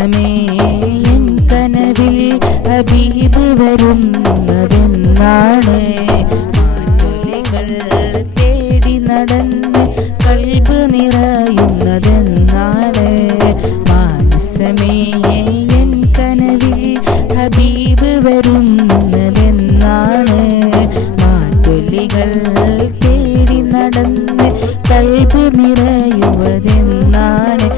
ദിവസമേ എൻ കനവിൽ അബീബ് വരുന്നതെന്നാണ്. മാറ്റൊലികൾ തേടി നടന്ന് കൽബ് നിറയുന്നതെന്നാണ്. മാനസമേ എൻ കനവിൽ അബീബ് വരുന്നതെന്നാണ്. മാറ്റൊലികൾ തേടി നടന്ന് കൽബ് നിറയുവതെന്നാണ്.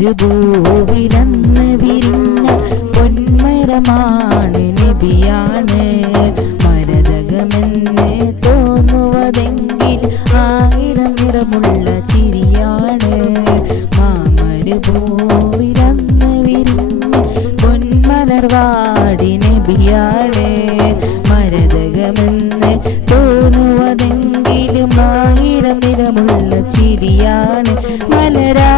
മരുഭൂവിലന്ന് വിരിഞ്ഞ പൊന്മരമാണ് നബിയാണ്. മരതകമെന്ന് തോന്നുവതെങ്കിൽ ആയിരം നിറമുള്ള ചിരിയാണ്. മാമരുഭൂവിലന്ന് വിരിഞ്ഞ പൊന്മലർവാടി നബിയാണ്. മരതകമെന്ന് തോന്നുവതെങ്കിലും ആയിരം നിറമുള്ള ചിരിയാണ്. മലരാ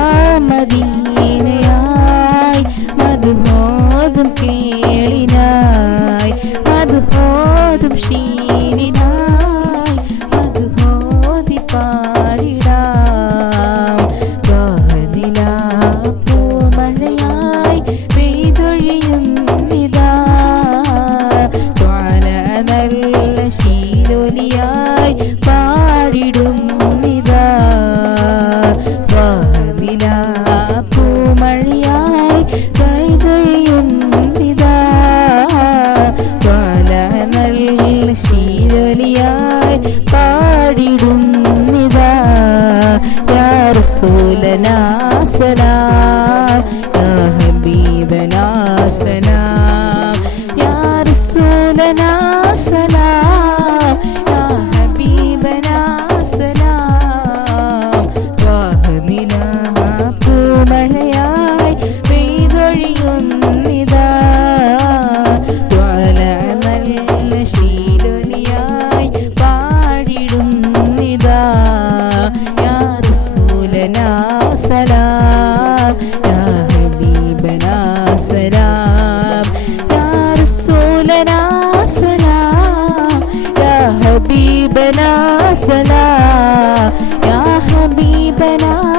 رسولنا سلام الصلاة يا حبيبنا